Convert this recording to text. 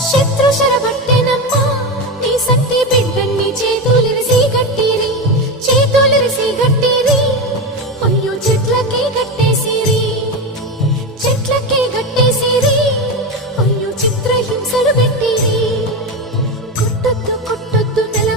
শত্রু সারা